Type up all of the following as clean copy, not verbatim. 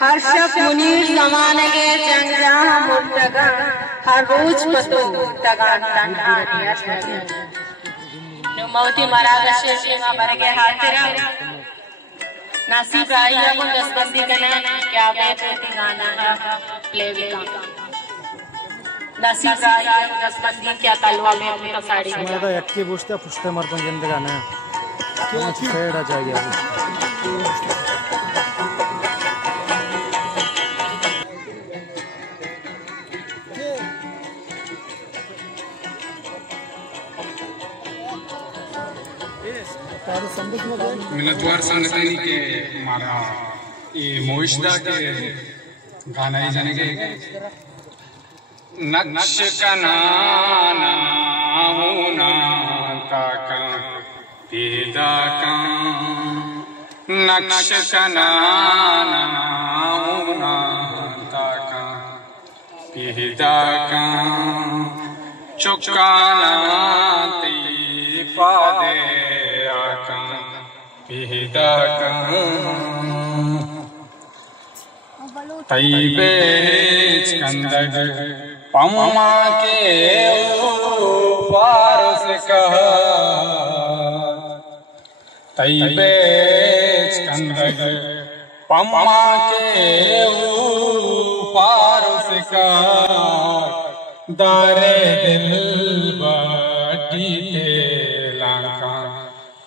हर शब मुनीर जमानगे जंगरा मुर्तगा हर रोज पतो तगान तन्हा मौती मरागशे शीमा बरगे हातिरा नासिब आइया को दसबंदी करना क्या बात होती गाना प्ले का नासिब आइया को दसबंदी क्या तलवा में अपनी साड़ी मैं तो एक की पूछते पुष्टे मरतन जिंद गाना क्या शेड आ जाएगा मिलतवार संगठन के हमारा ये मोहिशदा के गाना ही जाने के नक्श कनाना होना ताका पीदा का नक्श कनाना होना ताका पीदा का चुकाना तीफा दे तैबे कंदग पम्मा के फारस कहा तैबे कंदग पम्मा के फारस का दारे दिल बाटी लाका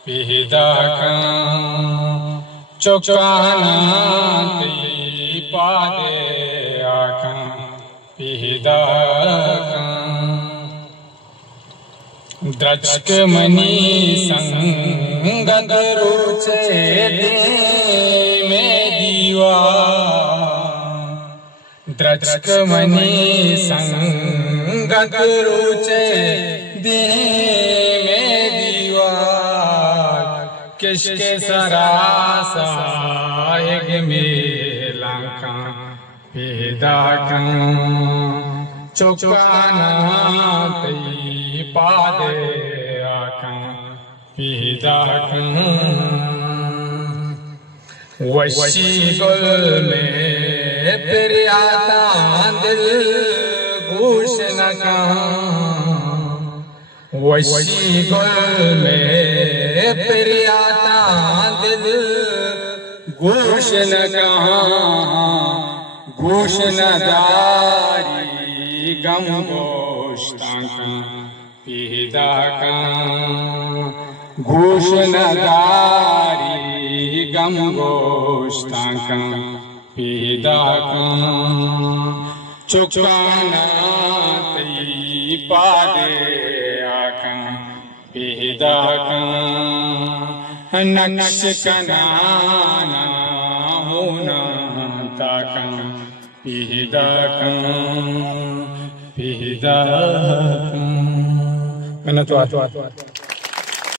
पीदा का चुकाना पा दे आका पीदा का द्रचक मनी संगत रुचे दे में दीवा द्रचक मनी संगत रुचे दे में दीवा किसके सरासा एक मेला का पैदा का चुकाना तई पा दे आका पैदा का वशी गुल में फिर आता दिल गोश न का वशी गुल में फिर आता दिल गोश न कहाँ गोश न दारी गम गोश्ता का पीदा का गोश न दारी गम गोश्ता का पीदा का चुकाना तई पा दे आका पीदा का नक्श कनाना होना ताका पीदा का पीदा का